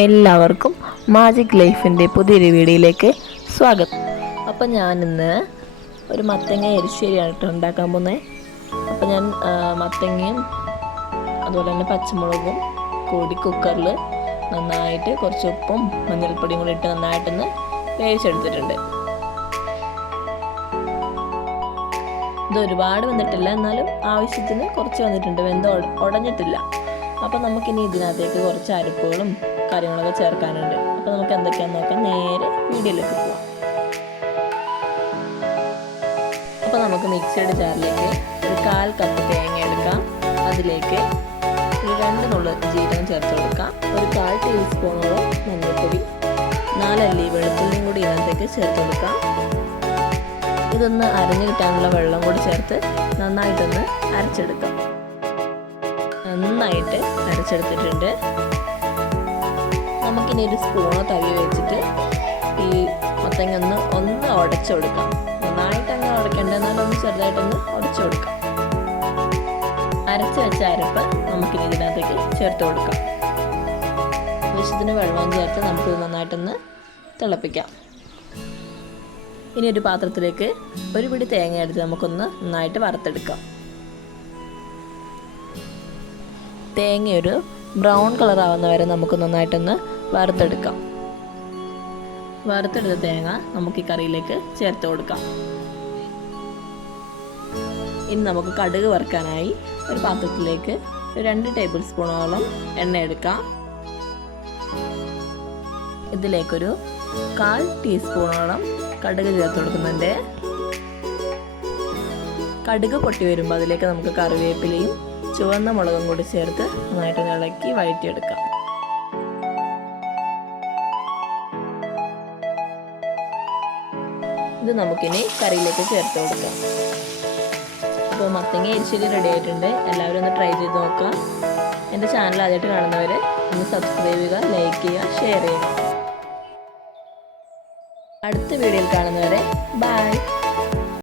എല്ലാവർക്കും മാജിക് ലൈഫിൻ്റെ പുതിയൊരു വീഡിയോയിലേക്ക് സ്വാഗതം. അപ്പം ഞാനിന്ന് ഒരു മത്തങ്ങ എരിശ്ശേരിയാണ് ഉണ്ടാക്കാൻ പോകുന്നത്. അപ്പം ഞാൻ മത്തങ്ങയും അതുപോലെ തന്നെ പച്ചമുളകും കൂടി കുക്കറിൽ നന്നായിട്ട് കുറച്ച് ഉപ്പും മഞ്ഞൾപ്പൊടിയും കൂടി ഇട്ട് നന്നായിട്ടൊന്ന് വേവിച്ചെടുത്തിട്ടുണ്ട്. ഇത് ഒരുപാട് വന്നിട്ടില്ല, എന്നാലും ആവശ്യത്തിന് കുറച്ച് വന്നിട്ടുണ്ട്, വെന്ത് ഉടഞ്ഞിട്ടില്ല. അപ്പം നമുക്കിനി ഇതിനകത്തേക്ക് കുറച്ച് അരപ്പുകളും കാര്യങ്ങളൊക്കെ ചേർക്കാനുണ്ട്. അപ്പോൾ നമുക്ക് എന്തൊക്കെയാണെന്ന് നോക്കാം. നേരെ വീഡിയോയിലേക്ക് പോവാം. അപ്പോൾ നമുക്ക് മിക്സിയുടെ ജാറിലേക്ക് ഒരു 1/4 കപ്പ് തേങ്ങ എടുക്കാം. അതിലേക്ക് ഒരു 2 നുള്ള് ജീരകം ചേർത്ത് കൊടുക്കാം. ഒരു 1/4 ടീസ്പൂണോളം മഞ്ഞൾപ്പൊടി, 4 അല്ലി വെളുത്തുള്ളിയും കൂടി ഇതിനകത്തേക്ക് ചേർത്ത് കൊടുക്കാം. ഇതൊന്ന് അരഞ്ഞു കിട്ടാനുള്ള വെള്ളം കൂടി ചേർത്ത് നന്നായിട്ടൊന്ന് അരച്ചെടുക്കാം. നന്നായിട്ട് അരച്ചെടുത്തിട്ടുണ്ട്. നമുക്കിനി ഒരു സ്പൂണോ തവി വെച്ചിട്ട് ഈ മത്തങ്ങ ഒന്ന് ഉടച്ചു കൊടുക്കാം. നന്നായിട്ട് അങ്ങനെ ഉടയ്ക്കേണ്ട, എന്നാലും ഒന്ന് ചെറുതായിട്ടൊന്ന് ഉടച്ചു കൊടുക്കാം. അരച്ച് വെച്ച അരപ്പ് നമുക്കിനി ഇതിനകത്തേക്ക് ചേർത്ത് കൊടുക്കാം. ആവശ്യത്തിന് വെള്ളവും ചേർത്ത് നമുക്കിത് നന്നായിട്ടൊന്ന് തിളപ്പിക്കാം. ഇനി ഒരു പാത്രത്തിലേക്ക് ഒരു പിടി തേങ്ങ എടുത്ത് നമുക്കൊന്ന് നന്നായിട്ട് വറുത്തെടുക്കാം. തേങ്ങ ഒരു ബ്രൗൺ കളർ ആവുന്ന വരെ നമുക്ക് നന്നായിട്ടൊന്ന് വറുത്തെടുക്കാം. വറുത്തെടുത്ത തേങ്ങ നമുക്ക് ഈ കറിയിലേക്ക് ചേർത്ത് കൊടുക്കാം. ഇനി നമുക്ക് കടുക് വറുക്കാനായി ഒരു പാത്രത്തിലേക്ക് 2 ടേബിൾ സ്പൂണോളം എണ്ണ എടുക്കാം. ഇതിലേക്കൊരു 1/4 ടീസ്പൂണോളം കടുക് ചേർത്ത് കൊടുക്കുന്നുണ്ട്. കടുക് പൊട്ടി വരുമ്പോൾ അതിലേക്ക് നമുക്ക് കറിവേപ്പിലയും ചുവന്ന മുളകും കൂടി ചേർത്ത് നന്നായിട്ട് ഇളക്കി വഴറ്റിയെടുക്കാം. ഇത് നമുക്കിനി കറിയിലേക്ക് ചേർത്ത് കൊടുക്കാം. അപ്പോൾ മത്തങ്ങ എരിശ്ശേരി റെഡി ആയിട്ടുണ്ട്. എല്ലാവരും ഒന്ന് ട്രൈ ചെയ്ത് നോക്കാം. എൻ്റെ ചാനൽ ആദ്യമായിട്ട് കാണുന്നവർ ഒന്ന് സബ്സ്ക്രൈബ് ചെയ്യുക, ലൈക്ക് ചെയ്യുക, ഷെയർ ചെയ്യുക. അടുത്ത വീഡിയോയിൽ കാണുന്നവരെ ബൈ.